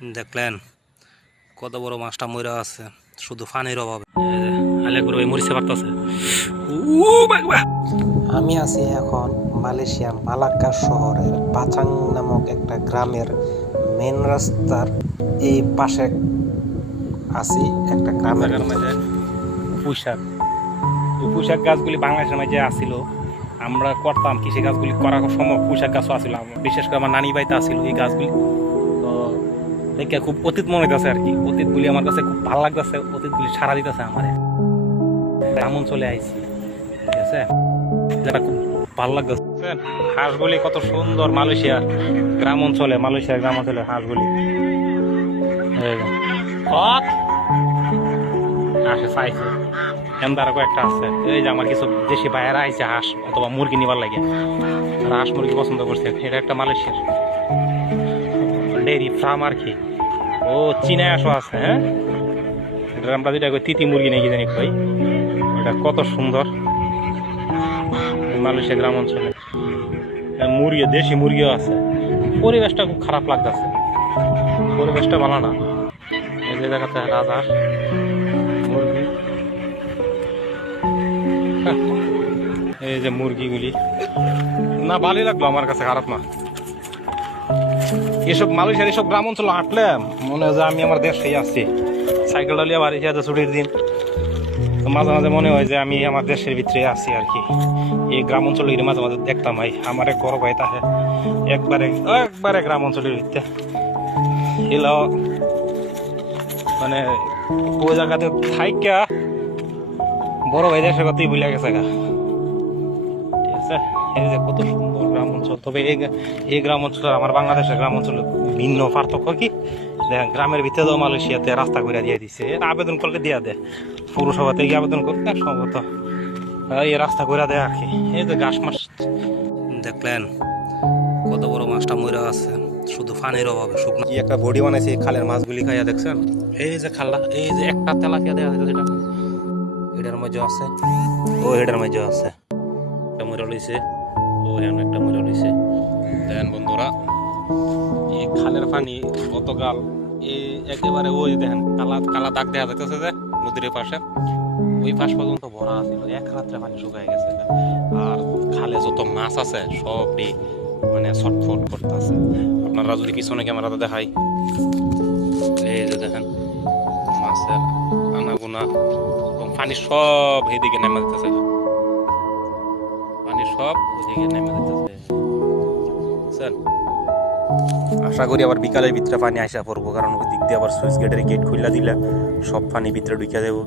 দেখলেন কত বড় মাছটা মরে আছে শুধু পানির অভাবে। আলে করে মরিচে পারতেছে। আমি আছি এখন মালয়েশিয়ার মালাক্কা শহরের পাচাং নামক একটা গ্রামের মেন রাস্তার এই পাশে আছি একটা গ্রামের মাঝে পুঁইশাক, এই পুঁইশাক গাছগুলি বাংলাদেশের মাঝে আসিল, আমরা করতাম কৃষি গাছগুলি করার সময় পুঁইশাক গাছও আসিল, বিশেষ করে আমার নানি বাড়িতে আসিল এই গাছগুলি। তো দেখে খুব অতীত মনে হইতেছে আর কি, অতীতগুলি আমার কাছে খুব ভালো লাগতেছে, অতীতগুলি সারা দিতেছে আমার। গ্রাম অঞ্চলে আইছি, ঠিক আছে, যেটা খুব ভালো লাগতেছে। হাঁসগুলি কত সুন্দর মালয়েশিয়ার গ্রাম অঞ্চলে, মালয়েশিয়ার গ্রাম অঞ্চলে হাঁসগুলি আসে চাইছে এমদার কয়েকটা আছে। এই যে আমার কিছু দেশি বাইরে আইছে হাঁস অথবা মুরগি নিবার লাগে, আর হাঁস মুরগি পছন্দ করছে। এটা একটা মালয়েশিয়ার ডেয়ারি ফার্ম আর কি। ও চীনা হাঁসও আছে। হ্যাঁ, এটা আমরা যেটা তিতি মুরগি নাকি জানি কই, এটা কত সুন্দর মালয়েশিয়া গ্রাম অঞ্চলে। মুরগি, দেশি মুরগিও আছে। পরিবেশটা খুব খারাপ লাগতেছে, পরিবেশটা ভালো না। এই যে দেখাচ্ছে রাজহাঁস মুরগি, এই যে মুরগিগুলি না ভালোই লাগলো আমার কাছে, খারাপ না। এসব মালয়েশিয়ার এসব গ্রাম অঞ্চল হাঁটলে মনে হয় যে আমি আমার দেশেই আছি। সাইকেল ডালিয়ে বাড়ি আছে ছুটির দিন, তো মাঝে মাঝে মনে হয় যে আমি আমার দেশের ভিতরে আছি আর কি। এই গ্রাম অঞ্চলে মাঝে মাঝে দেখতাম ভাই, আমার এক বড় ভাই তাহে একবারে গ্রাম অঞ্চলের ভিতরে এলো, মানে ওই জায়গাতে থাইকা বড় ভাই দেশের কথাই ভুলে গেছে গা। ঠিক আছে, এই যে কত সুন্দর গ্রাম অঞ্চল। তবে এই গ্রাম অঞ্চল আমার বাংলাদেশের গ্রাম অঞ্চল ভিন্ন পার্থক্য কি, দেখেন গ্রামের ভিতরে মালয়েশিয়াতে রাস্তা করে দিয়ে দিছে, আবেদন করলে দিয়া দেয়, পৌরসভাতে গিয়ে আবেদন করতে সম্ভবত এই রাস্তা করে দেয় আর কি। এই যে ঘাস মাছ দেখলেন কত বড় মাছটা মরে আছে শুধু পানির অভাবে। শুকনো কি একটা বডি বানাইছে এই খালের মাছগুলি খাইয়া, দেখছেন এই যে খালটা, এই যে একটা তেলাপিয়া দেওয়া হয়েছে, যেটা এটার মধ্যে আছে, ও এটার মধ্যে আছে একটা মরে লইছে, ও এমন একটা মরে লইছে। দেখেন বন্ধুরা, এই খালের পানি গতকাল এই একেবারে ওই দেখেন কালা কালা দাগ দেখা যাইতেছে যে নদীর পাশে, ওই পাশ পর্যন্ত ভরা আছিল, এক রাত্রে পানি শুকায় গেছে। আর খালে যত মাছ আছে সবই মানে ছটফট করতেছে। আপনারা যদি পিছনে ক্যামেরাতে দেখাই, এই যে দেখেন মাছের আনাগোনা, এবং পানি সব এদিকে নেমে দিতেছে, পানি সব ওইদিকে নেমে দিতেছে। আশা করি আবার বিকালের ভিতরে পানি আসা পড়বো, কারণ ওই দিক দিয়ে আবার সুইচ গেটের গেট খুলে দিলে সব পানি ভিতরে ঢুকে দেবো।